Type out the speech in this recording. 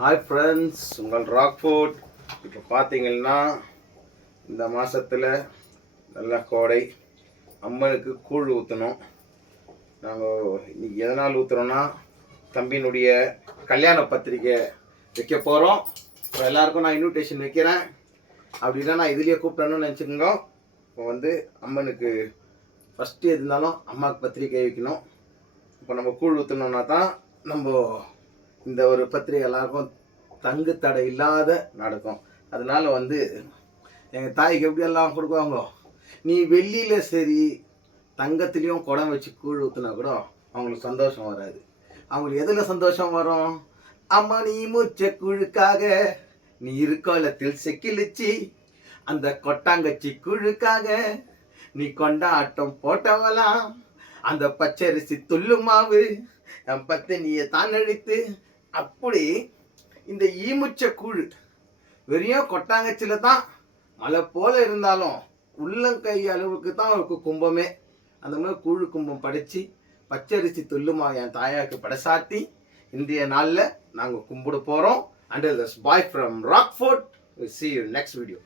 Hi friends, உங்கள் Rockford. இப்போ பார்த்தீங்கன்னா இந்த மாதத்தில் நல்ல கோடை, அம்மனுக்கு கூழ் ஊற்றணும். நாங்கள் இன்றைக்கி எதனால் ஊற்றுறோன்னா, தம்பியினுடைய கல்யாண பத்திரிக்கை வைக்க போகிறோம். இப்போ எல்லாருக்கும் நான் இன்விடேஷன் வைக்கிறேன். அப்படின்னா நான் இதுலேயே கூப்பிட்டணும்னு நினச்சிக்கோங்க. இப்போ அம்மனுக்கு ஃபஸ்ட்டு எது இருந்தாலும் அம்மாவுக்கு பத்திரிக்கை வைக்கணும். இப்போ நம்ம கூழ் ஊற்றணுன்னா தான் நம்ம இந்த ஒரு பத்திரிகை எல்லாருக்கும் தங்கு தடை இல்லாத நடக்கும். அதனால எங்கள் தாய்க்கு எப்படியெல்லாம் கொடுக்குவாங்க, நீ வெள்ளியில் சரி தங்கத்துலேயும் குடம் வச்சு கூழ் ஊற்றுனா கூட அவங்களுக்கு சந்தோஷம் வராது. அவங்களுக்கு எதில் சந்தோஷம் வரும்? அம்மா நீ மூச்ச குழுக்காக நீ இருக்கோலத்தில் செக்கிழிச்சி, அந்த கொட்டாங்கச்சி குழுக்காக நீ கொண்டாட்டம் போட்டவலாம், அந்த பச்சரிசி துள்ளு மாவு என் பத்தினியை தான் அழித்து. அப்படி இந்த ஈமுச்ச கூழ் வெறியும் கொட்டாங்கச்சியில் தான் மழை போல இருந்தாலும் உள்ளங்கை அளவுக்கு தான் அவருக்கு கும்பமே. அந்த மாதிரி கூழு கும்பம் படைச்சி பச்சரிசி துள்ளுமா என் தாயாருக்கு படைசாத்தி இன்றைய நாளில் நாங்கள் கும்பிட போகிறோம். Until this, bye from Rockford. We'll see you next video.